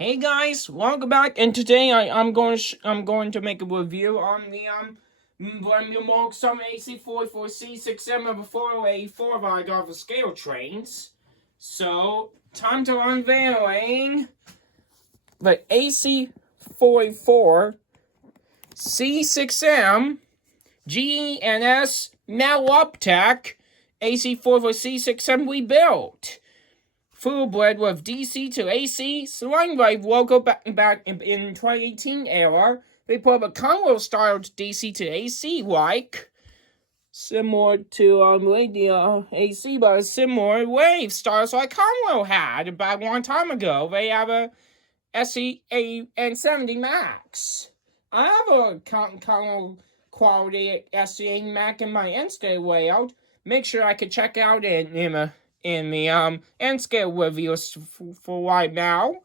Hey guys, welcome back. And today I'm going to make a review on the brand new Mark some AC44C6M number 404 I got for ScaleTrains. So time to unveiling the AC44C6M GNS now uptech AC44C6M rebuilt. Full-bred with DC to AC, Sinewave logo back in 2018 era. They put a Conwell-styled DC to AC like, similar to the AC, but a similar wave styles like Conwell had about one time ago. They have a SCA-70 Max. I have a Conwell quality SCA Max in my N-scale layout. Make sure I can check out in the N-scale reviews for right now.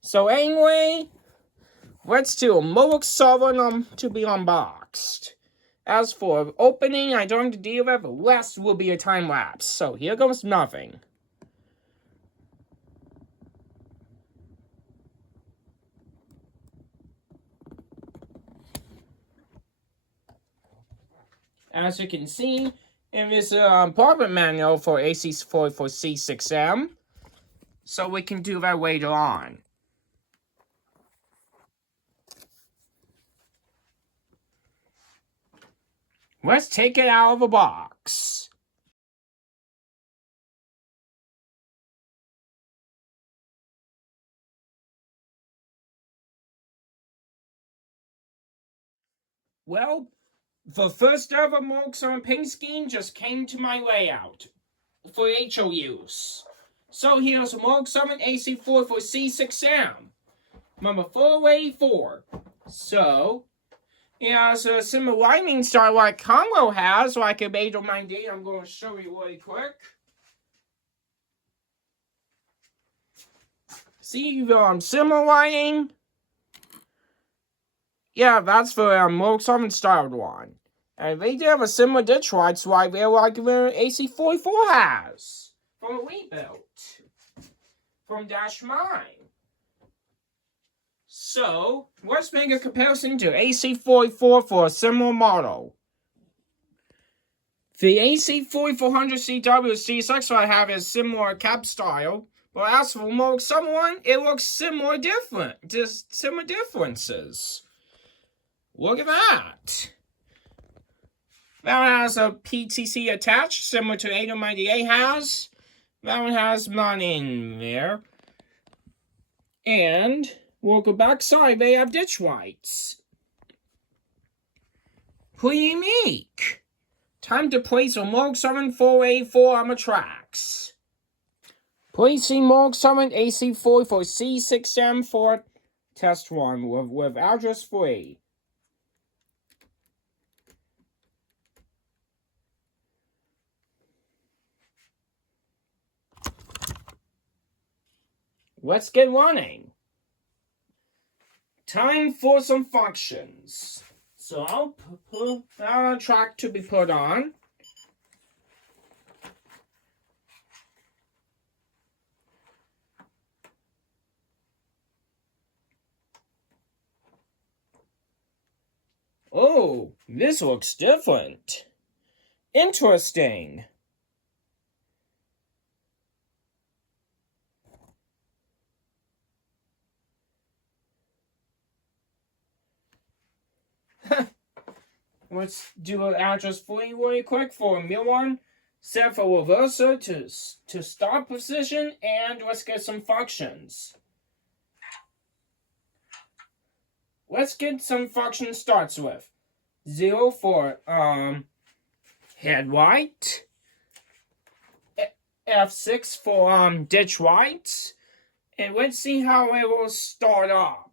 So anyway, let's do a Norfolk 7 to be unboxed. As for opening, I don't have to deal with it, the rest will be a time lapse. So here goes nothing. As you can see, it is a product manual for AC44C6M. So we can do that later on. Let's take it out of the box. Well, the first ever Marks on paint scheme just came to my layout for HO use. So here's Marks on AC44C6M, number 484. So it has a similar lighting style like Conwell has, like a Major 98. I'm going to show you really quick. See the similar lighting? Yeah, that's the Mark 7 styled one. And they do have a similar ditch lights right there like the AC44 has. From a rebuilt. From Dash Mine. So, let's make a comparison to AC44 for a similar model. The AC4400 CWC6 I have is similar cap style, but as for Mark 7 one, it looks similar just similar differences. Look at that. That one has a PTC attached, similar to 898 has. That one has none in there. And look at the back side, they have ditch lights. Pretty unique. Time to place a Mark 7 484 on the tracks. Placing Mark 7 AC44C6M for test run with address free. Let's get running. Time for some functions. So I'll put that track to be put on. Oh, this looks different. Interesting. Let's do an address for you really quick for a mill one. Set for reverser to start position, and let's get some functions. Let's get some functions starts with 0 for headlight, F6 for ditch lights, and let's see how it will start up.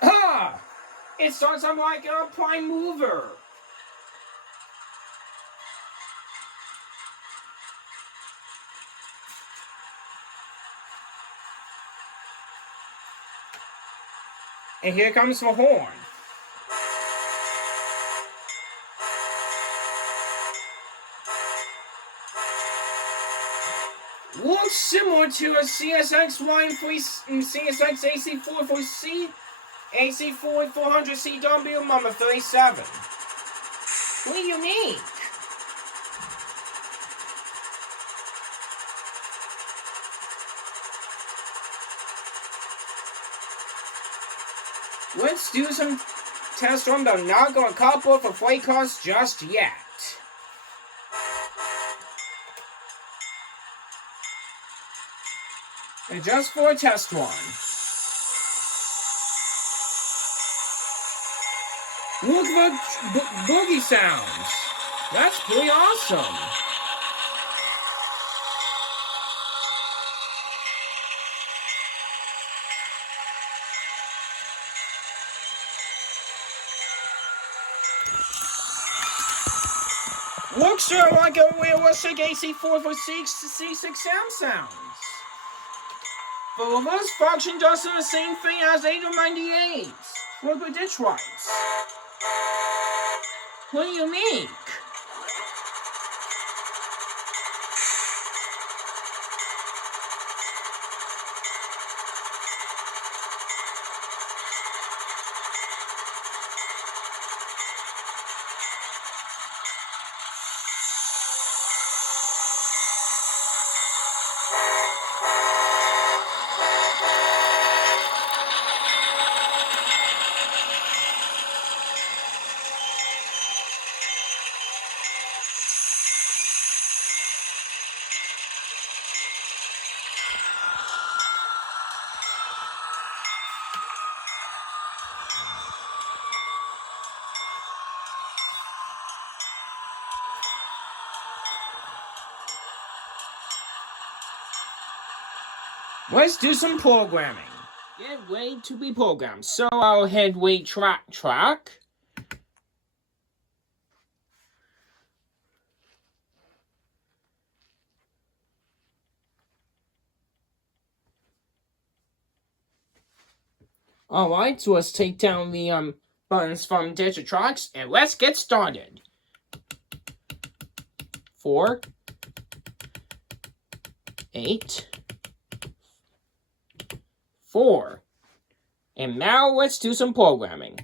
Ah! It starts up like a prime mover. And here comes the horn. Looks similar to a CSX line 3 CSX AC44C AC4400CW number 37. Really unique. Let's do some test run, but I'm not going to couple up for flight costs just yet. And just for a test run. Look at the boogie sounds. That's pretty awesome. Looks sort of like a realistic AC44C6M sounds. The reverse function does the same thing as 898s. Look at ditch rights. Pretty unique. Let's do some programming. Get ready to be programmed. So I'll head way track. Alright, so let's take down the buttons from Digitronics and let's get started. 4, 8, 4. And now let's do some programming.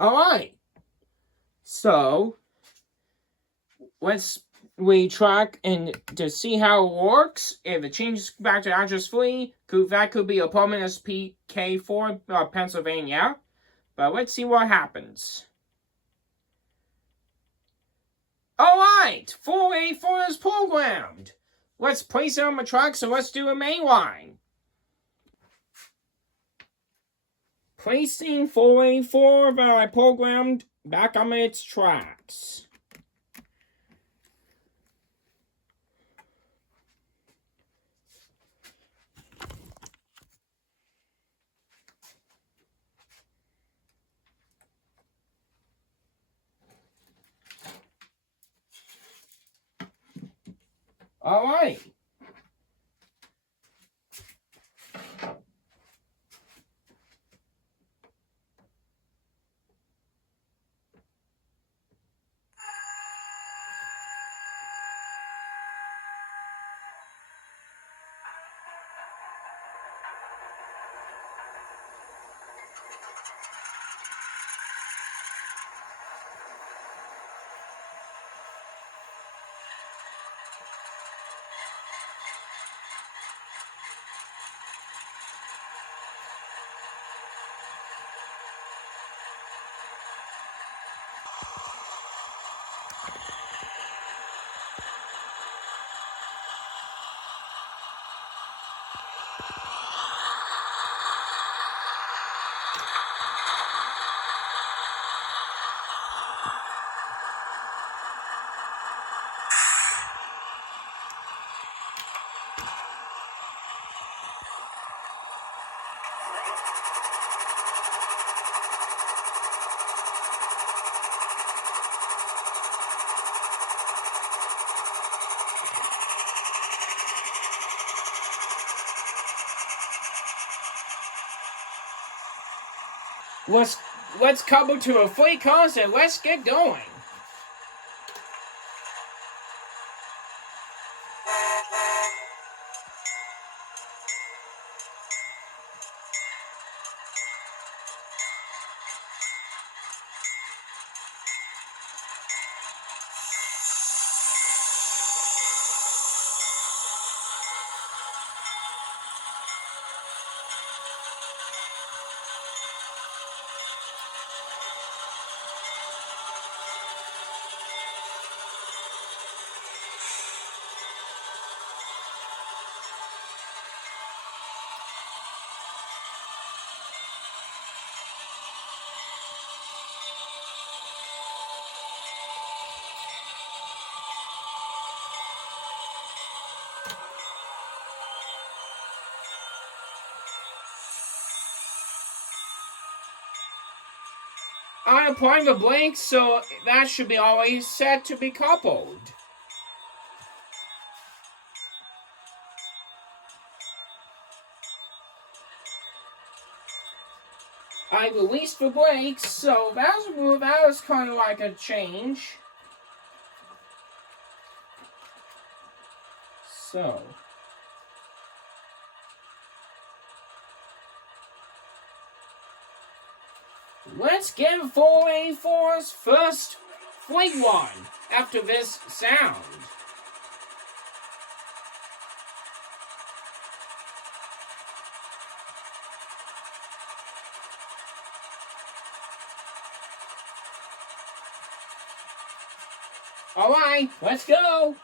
Alright, so let's retrack and to see how it works. If it changes back to address 3, that could be a problem as PK4, Pennsylvania. But let's see what happens. Alright, 484 is programmed. Let's place it on the track, so let's do a mainline. Placing 484 that I programmed back on its tracks. Alright. Let's couple to a free concert. Let's get going. I'm applying the brakes, so that should be always set to be coupled. I released the brakes, so that was kind of like a change. So. Let's get 484's first flight one after this sound. Alright, let's go!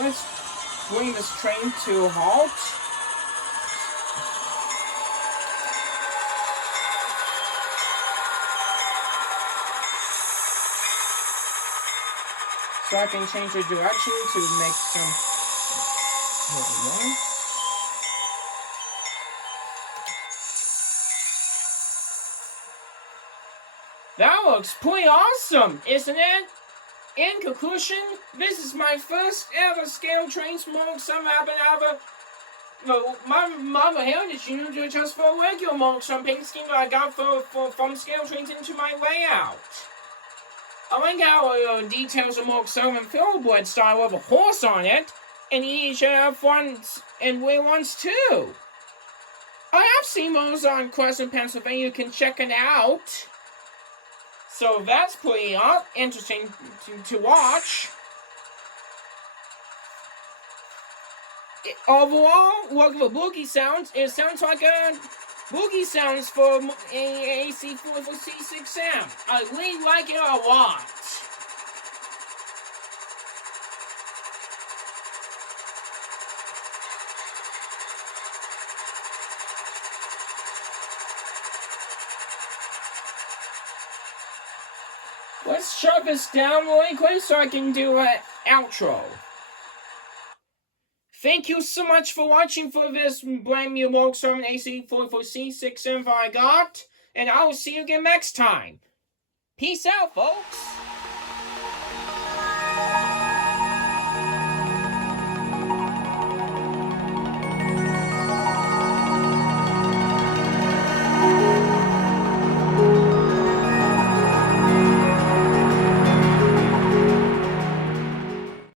Let's bring this train to a halt. So I can change the direction to make some. That looks pretty awesome, isn't it? In conclusion, this is my first ever ScaleTrains Mark 7 ever. Well, my heritage, just for a regular Mark 7 paint scheme that I got from ScaleTrains into my layout. I like how details of Mark 7 thoroughbred style with a horse on it, and you should have fun and real ones too. I have seen those on Crescent, Pennsylvania. You can check it out. So that's pretty interesting to watch. Overall, look at the boogie sounds. It sounds like a boogie sounds for AC44C6M. I really like it a lot. Let's shut this down really quick so I can do an outro. Thank you so much for watching for this brand new Mark 7 AC44C6M I got, and I will see you again next time. Peace out, folks.